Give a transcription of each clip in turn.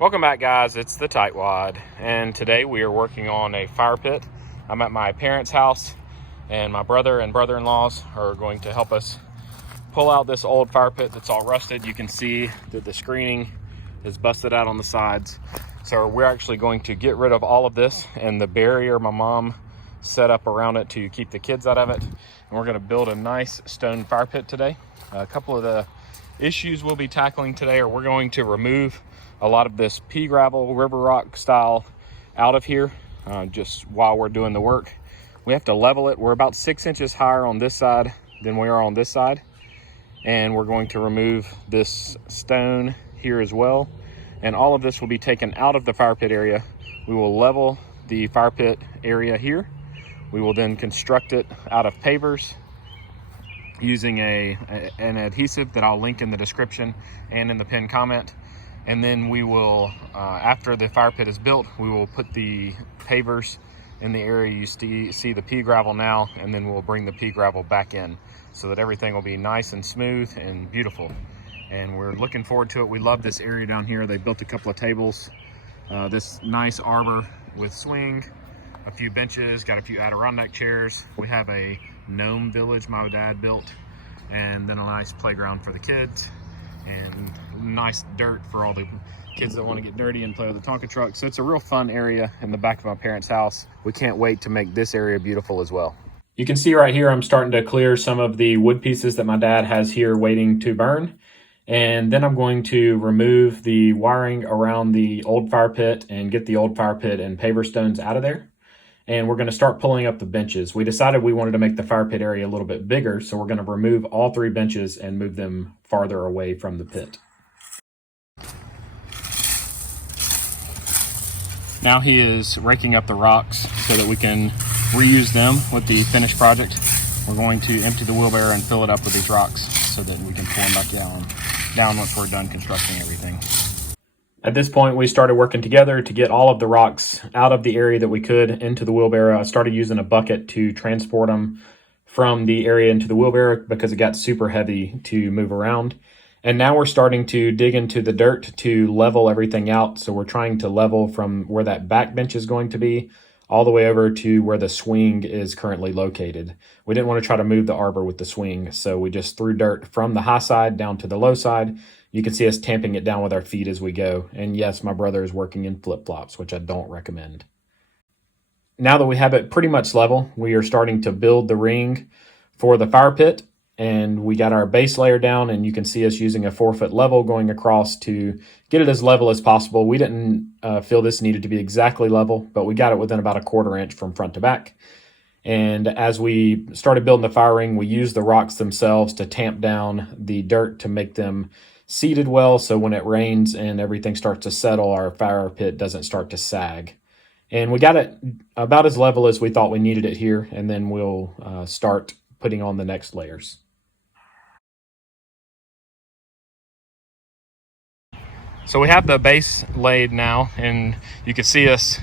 Welcome back, guys. It's the TightWad, and today we are working on a fire pit. I'm at my parents' house, and my brother and brother-in-laws are going to help us pull out this old fire pit that's all rusted. You can see that the screening is busted out on the sides. So we're actually going to get rid of all of this and the barrier my mom set up around it to keep the kids out of it. And we're going to build a nice stone fire pit today. A couple of the issues we'll be tackling today are we're going to remove a lot of this pea gravel, river rock style out of here just while we're doing the work. We have to level it. We're about 6 inches higher on this side than we are on this side. And we're going to remove this stone here as well. And all of this will be taken out of the fire pit area. We will level the fire pit area here. We will then construct it out of pavers using an adhesive that I'll link in the description and in the pinned comment. And then we will, after the fire pit is built, we will put the pavers in the area you see the pea gravel now, and then we'll bring the pea gravel back in so that everything will be nice and smooth and beautiful. And we're looking forward to it. We love this area down here. They built a couple of tables, this nice arbor with swing, a few benches, got a few Adirondack chairs. We have a gnome village my dad built, and then a nice playground for the kids, and nice dirt for all the kids that want to get dirty and play with the Tonka truck. So it's a real fun area in the back of my parents' house. We can't wait to make this area beautiful as well. You can see right here I'm starting to clear some of the wood pieces that my dad has here waiting to burn. And then I'm going to remove the wiring around the old fire pit and get the old fire pit and paver stones out of there. And we're going to start pulling up the benches. We decided we wanted to make the fire pit area a little bit bigger, so we're going to remove all 3 benches and move them farther away from the pit. Now he is raking up the rocks so that we can reuse them with the finished project. We're going to empty the wheelbarrow and fill it up with these rocks so that we can pull them back down once we're done constructing everything. At this point, we started working together to get all of the rocks out of the area that we could into the wheelbarrow. I started using a bucket to transport them from the area into the wheelbarrow because it got super heavy to move around. And now we're starting to dig into the dirt to level everything out. So we're trying to level from where that back bench is going to be all the way over to where the swing is currently located. We didn't want to try to move the arbor with the swing, so we just threw dirt from the high side down to the low side. You can see us tamping it down with our feet as we go. And yes, my brother is working in flip-flops, which I don't recommend. Now that we have it pretty much level, we are starting to build the ring for the fire pit. And we got our base layer down, and you can see us using a 4-foot level going across to get it as level as possible. We didn't feel this needed to be exactly level, but we got it within about a 1/4 inch from front to back. And as we started building the fire ring, we used the rocks themselves to tamp down the dirt to make them seated well, so when it rains and everything starts to settle, our fire pit doesn't start to sag. And we got it about as level as we thought we needed it here, and then we'll start putting on the next layers. So we have the base laid now, and you can see us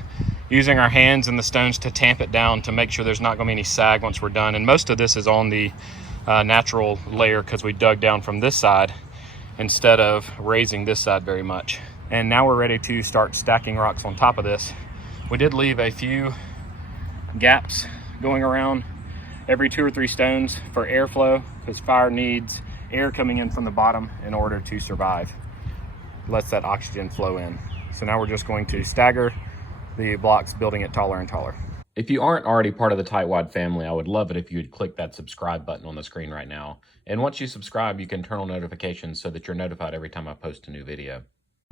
using our hands and the stones to tamp it down to make sure there's not going to be any sag once we're done. And most of this is on the natural layer because we dug down from this side instead of raising this side very much. And now we're ready to start stacking rocks on top of this. We did leave a few gaps going around every 2 or 3 stones for airflow because fire needs air coming in from the bottom in order to survive. Lets that oxygen flow in. So now we're just going to stagger the blocks, building it taller and taller. If you aren't already part of the TightWad family, I would love it if you would click that subscribe button on the screen right now. And once you subscribe, you can turn on notifications so that you're notified every time I post a new video.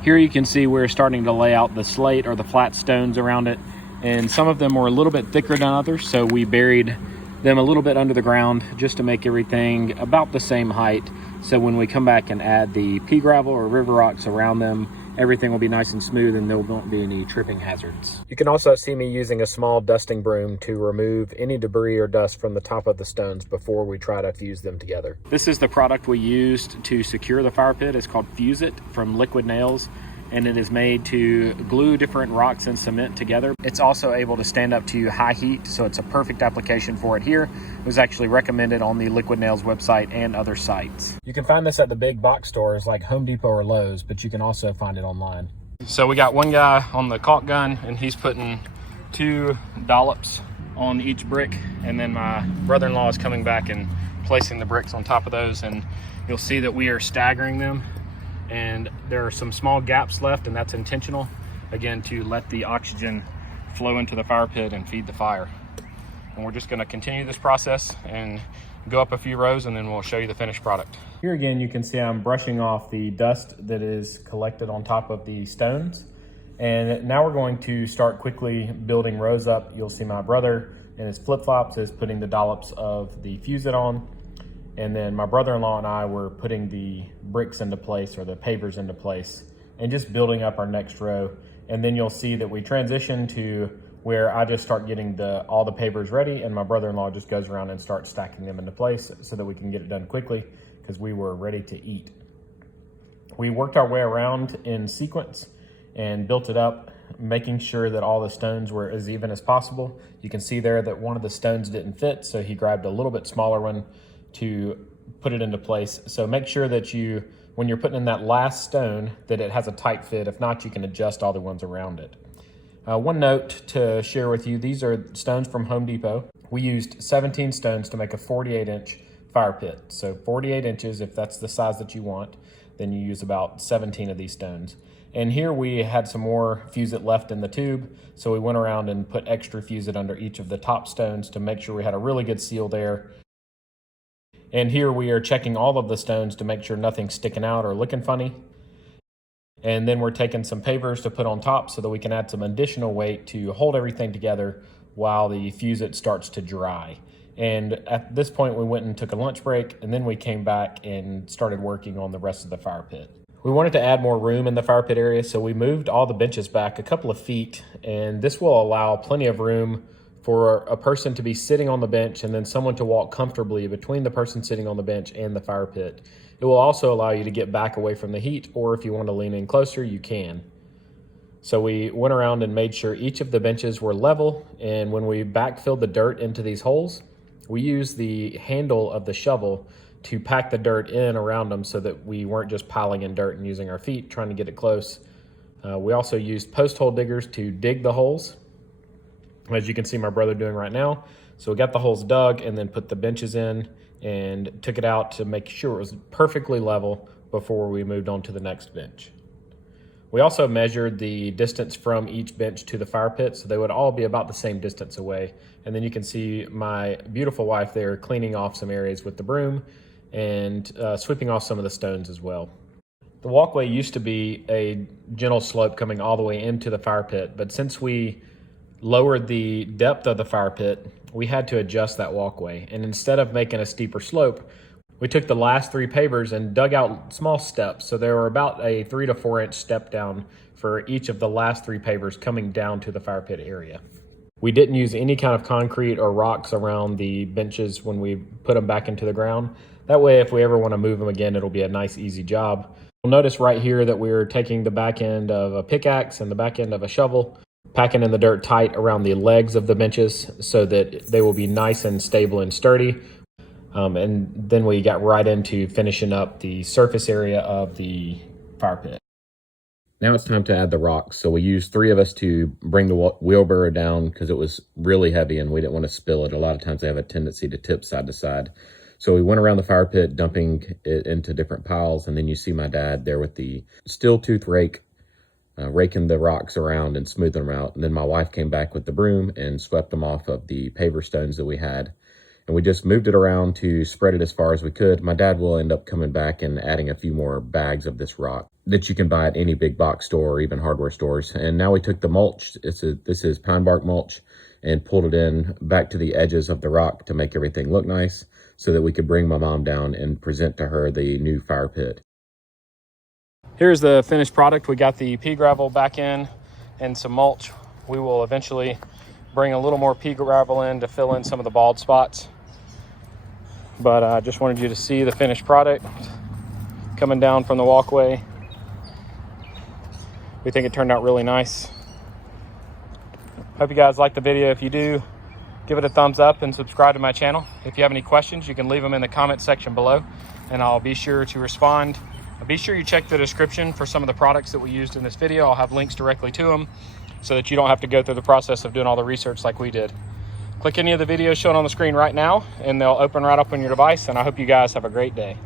Here you can see we're starting to lay out the slate or the flat stones around it. And some of them were a little bit thicker than others, so we buried them a little bit under the ground just to make everything about the same height. So when we come back and add the pea gravel or river rocks around them, everything will be nice and smooth and there won't be any tripping hazards. You can also see me using a small dusting broom to remove any debris or dust from the top of the stones before we try to fuse them together. This is the product we used to secure the fire pit. It's called Fuse It from Liquid Nails, and it is made to glue different rocks and cement together. It's also able to stand up to high heat, so it's a perfect application for it here. It was actually recommended on the Liquid Nails website and other sites. You can find this at the big box stores like Home Depot or Lowe's, but you can also find it online. So we got one guy on the caulk gun, and he's putting 2 dollops on each brick, and then my brother-in-law is coming back and placing the bricks on top of those, and you'll see that we are staggering them, and there are some small gaps left, and that's intentional, again, to let the oxygen flow into the fire pit and feed the fire. And we're just going to continue this process and go up a few rows, and then we'll show you the finished product. Here again, you can see I'm brushing off the dust that is collected on top of the stones. And now we're going to start quickly building rows up. You'll see my brother in his flip-flops is putting the dollops of the fuse-it on. And then my brother-in-law and I were putting the bricks into place, or the pavers into place, and just building up our next row. And then you'll see that we transition to where I just start getting all the pavers ready, and my brother-in-law just goes around and starts stacking them into place so that we can get it done quickly, because we were ready to eat. We worked our way around in sequence and built it up, making sure that all the stones were as even as possible. You can see there that one of the stones didn't fit, so he grabbed a little bit smaller one to put it into place. So make sure that when you're putting in that last stone, that it has a tight fit. If not, you can adjust all the ones around it. One note to share with you, these are stones from Home Depot. We used 17 stones to make a 48-inch fire pit. So 48 inches, if that's the size that you want, then you use about 17 of these stones. And here we had some more fuse-it left in the tube, so we went around and put extra fuse-it under each of the top stones to make sure we had a really good seal there. And here we are checking all of the stones to make sure nothing's sticking out or looking funny. And then we're taking some pavers to put on top so that we can add some additional weight to hold everything together while the fuse-it starts to dry. And at this point, we went and took a lunch break, and then we came back and started working on the rest of the fire pit. We wanted to add more room in the fire pit area, so we moved all the benches back a couple of feet, and this will allow plenty of room for a person to be sitting on the bench and then someone to walk comfortably between the person sitting on the bench and the fire pit. It will also allow you to get back away from the heat, or if you want to lean in closer, you can. So we went around and made sure each of the benches were level, and when we backfilled the dirt into these holes, we used the handle of the shovel to pack the dirt in around them so that we weren't just piling in dirt and using our feet trying to get it close. We also used post hole diggers to dig the holes, as you can see my brother doing right now. So we got the holes dug and then put the benches in and took it out to make sure it was perfectly level before we moved on to the next bench. We also measured the distance from each bench to the fire pit, so they would all be about the same distance away. And then you can see my beautiful wife there cleaning off some areas with the broom and sweeping off some of the stones as well. The walkway used to be a gentle slope coming all the way into the fire pit, but since we lowered the depth of the fire pit, we had to adjust that walkway. And instead of making a steeper slope, we took the last 3 pavers and dug out small steps. So there were about a 3 to 4 inch step down for each of the last 3 pavers coming down to the fire pit area. We didn't use any kind of concrete or rocks around the benches when we put them back into the ground. That way, if we ever want to move them again, it'll be a nice, easy job. You'll notice right here that we're taking the back end of a pickaxe and the back end of a shovel, packing in the dirt tight around the legs of the benches so that they will be nice and stable and sturdy. And then we got right into finishing up the surface area of the fire pit. Now it's time to add the rocks. So we used 3 of us to bring the wheelbarrow down because it was really heavy and we didn't want to spill it. A lot of times they have a tendency to tip side to side. So we went around the fire pit, dumping it into different piles. And then you see my dad there with the steel tooth rake, raking the rocks around and smoothing them out. And then my wife came back with the broom and swept them off of the paver stones that we had. And we just moved it around to spread it as far as we could. My dad will end up coming back and adding a few more bags of this rock that you can buy at any big box store or even hardware stores. And now we took the mulch, this is pine bark mulch, and pulled it in back to the edges of the rock to make everything look nice so that we could bring my mom down and present to her the new fire pit. Here's the finished product. We got the pea gravel back in and some mulch. We will eventually bring a little more pea gravel in to fill in some of the bald spots. But I just wanted you to see the finished product coming down from the walkway. We think it turned out really nice. Hope you guys liked the video. If you do, give it a thumbs up and subscribe to my channel. If you have any questions, you can leave them in the comment section below and I'll be sure to respond Be sure you check the description for some of the products that we used in this video. I'll have links directly to them so that you don't have to go through the process of doing all the research like we did. Click any of the videos shown on the screen right now and they'll open right up on your device, and I hope you guys have a great day.